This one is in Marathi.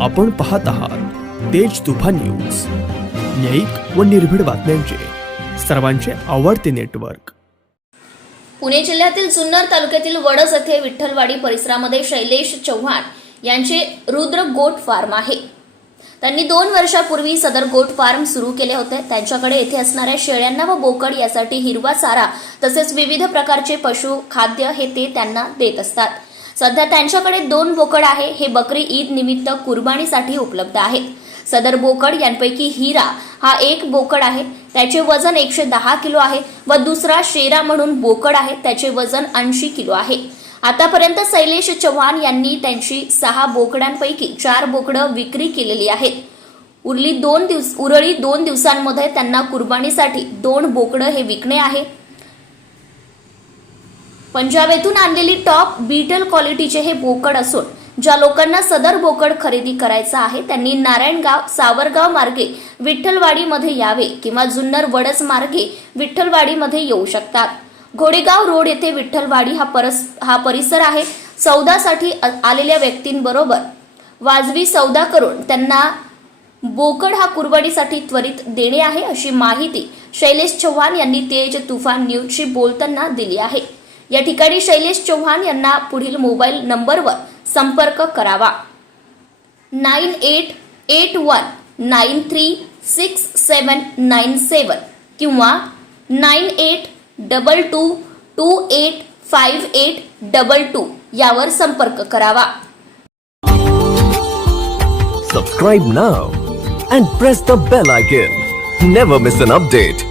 आपण पाहत आहात तेज तुफान न्यूज. न्यायिक व निर्भीड बातम्यांचे. सर्वांचे आवडते नेटवर्क. पुणे जिल्ह्यातील जुन्नर तालुक्यातील वडस येथे विठ्ठलवाडी परिसरामध्ये शैलेश चव्हाण यांचे रुद्र गोट फार्म आहे. त्यांनी दोन वर्षापूर्वी सदर गोट फार्म सुरू केले होते. त्यांच्याकडे येथे असणाऱ्या शेळ्यांना व बोकड यासाठी हिरवा चारा तसेच विविध प्रकारचे पशु खाद्य हे ते त्यांना देत असतात. सध्या त्यांच्याकडे दोन बोकड आहे. हे बकरी ईद निमित्त कुर्बानीसाठी उपलब्ध आहेत सदर बोकड यांपैकी हिरा हा एक बोकड आहे. त्याचे वजन एकशे दहा किलो आहे व दुसरा शेरा म्हणून बोकड आहे. त्याचे वजन ऐंशी किलो आहे. आतापर्यंत शैलेश चव्हाण यांनी त्यांची सहा बोकडांपैकी चार बोकडं विक्री केलेली आहेत. उरली दोन दिवस उरळी दोन दिवसांमध्ये त्यांना कुर्बानीसाठी दोन बोकडं हे विकणे आहे. पंजाब येथून आणलेली टॉप बीटल क्वालिटीचे हे बोकड असून ज्या लोकांना सदर बोकड खरेदी करायचा आहे त्यांनी नारायणगाव सावरगाव मार्गे विठ्ठलवाडीमध्ये यावे किंवा जुन्नर वडस मार्गे विठ्ठलवाडीमध्ये येऊ शकतात. घोडेगाव रोड येथे विठ्ठलवाडी हा परस हा परिसर आहे. सौदासाठी आलेल्या व्यक्तींबरोबर वाजवी सौदा करून त्यांना बोकड हा कुरवाडीसाठी त्वरित देणे आहे अशी माहिती शैलेश चव्हाण यांनी तेज तुफान न्यूजशी बोलताना दिली आहे. या ठिकाणी शैलेश चव्हाण यांना पुढील मोबाईल नंबरवर संपर्क करावा. Nine eight eight one nine three six seven nine seven किंवा nine eight double two two eight five eight double two यावर संपर्क करावा. Subscribe now and press the bell icon never miss an update